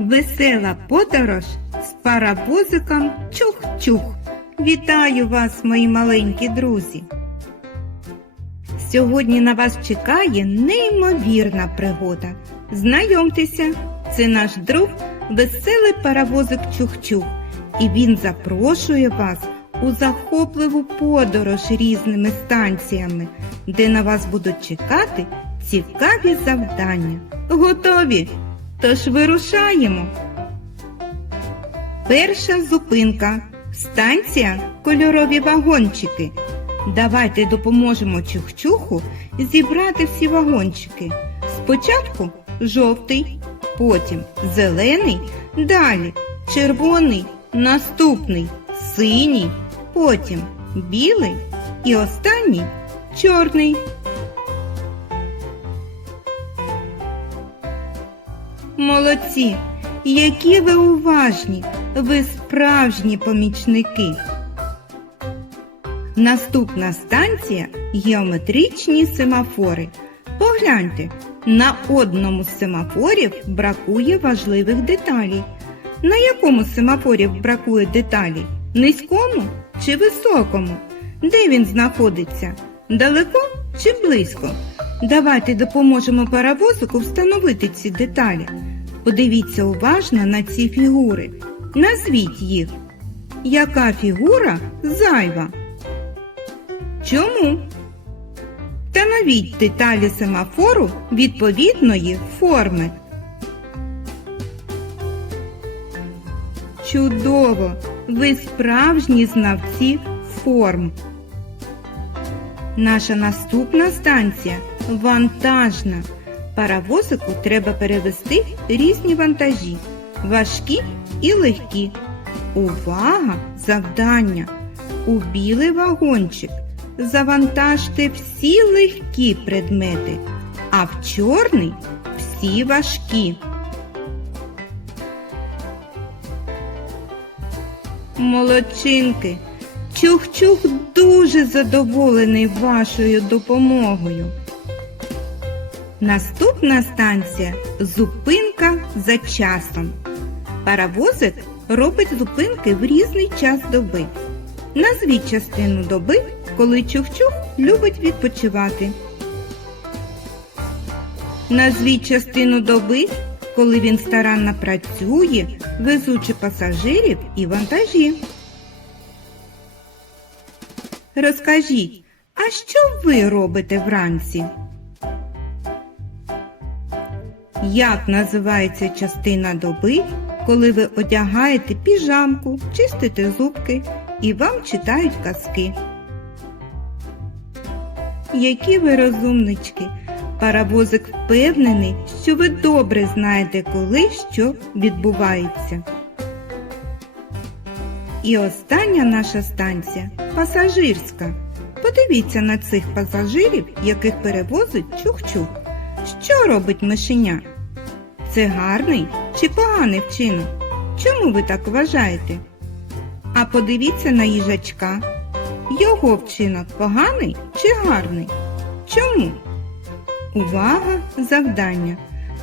Весела подорож з паравозиком чух-чух. Вітаю вас, мої маленькі друзі! Сьогодні на вас чекає неймовірна пригода. Знайомтеся, це наш друг, веселий паровозик Чух-Чух. І він запрошує вас у захопливу подорож різними станціями, де на вас будуть чекати цікаві завдання. Готові! Тож вирушаємо. Перша зупинка. Станція кольорові вагончики. Давайте допоможемо чухчуху зібрати всі вагончики. Спочатку жовтий, потім зелений, далі червоний, наступний, синій, потім білий і останній чорний. Молодці, які ви уважні, ви справжні помічники. Наступна станція геометричні семафори. Погляньте, на одному з семафорів бракує важливих деталей. На якому з семафорів бракує деталей? Низькому чи високому? Де він знаходиться? Далеко чи близько? Давайте допоможемо паровозику встановити ці деталі. Подивіться уважно на ці фігури. Назвіть їх. Яка фігура зайва? Чому? Встановіть деталі семафору відповідної форми. Чудово! Ви справжні знавці форм. Наша наступна станція вантажна. Паровозику треба перевести різні вантажі важкі і легкі. Увага! Завдання! У білий вагончик завантажте всі легкі предмети, а в чорний всі важкі. Молодчинки! Чух-чух дуже задоволений вашою допомогою. Наступна станція зупинка за часом. Паровозик робить зупинки в різний час доби. Назвіть частину доби, коли чух-чух любить відпочивати. Назвіть частину доби, коли він старанно працює, везучи пасажирів і вантажі. Розкажіть, а що ви робите вранці? Як називається частина доби, коли ви одягаєте піжамку, чистите зубки і вам читають казки? Які ви розумнички! Паровозик впевнений, що ви добре знаєте, коли що відбувається. І остання наша станція пасажирська. Подивіться на цих пасажирів, яких перевозить чух-чух. Що робить мишеня? Це гарний чи поганий вчинок? Чому ви так вважаєте? А подивіться на їжачка. Його вчинок поганий чи гарний? Чому? Увага! Завдання!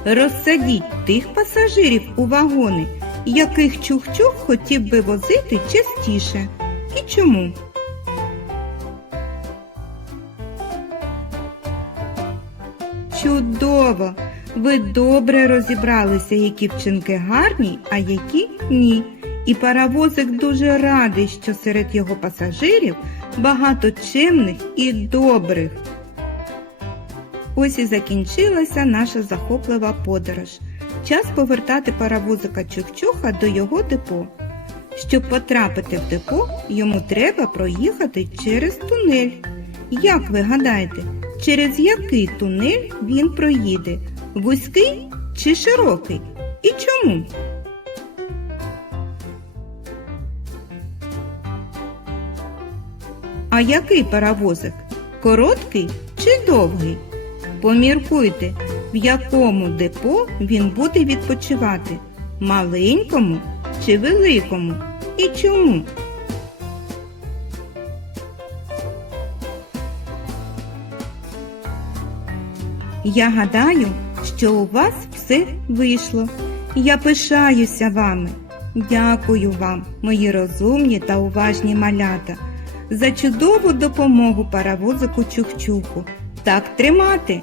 Розсадіть тих пасажирів у вагони, яких чух-чух хотів би возити частіше. І чому? Чудово! Ви добре розібралися, які вчинки гарні, а які ні. І паровозик дуже радий, що серед його пасажирів багато чимних і добрих. Ось і закінчилася наша захоплива подорож. Час повертати паровозика Чухчуха до його депо. Щоб потрапити в депо, йому треба проїхати через тунель. Як ви гадаєте? через який тунель він проїде вузький чи широкий? І чому? А який паровозик? Короткий чи довгий? Поміркуйте, в якому депо він буде відпочивати маленькому чи великому і чому? Я гадаю, що у вас все вийшло. Я пишаюся вами. Дякую вам, мої розумні та уважні малята, за чудову допомогу паровозику Чухчуху. Так тримати.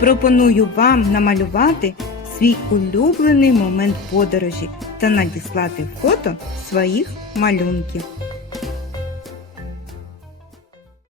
Пропоную вам намалювати свій улюблений момент подорожі та надіслати фото своїх малюнків.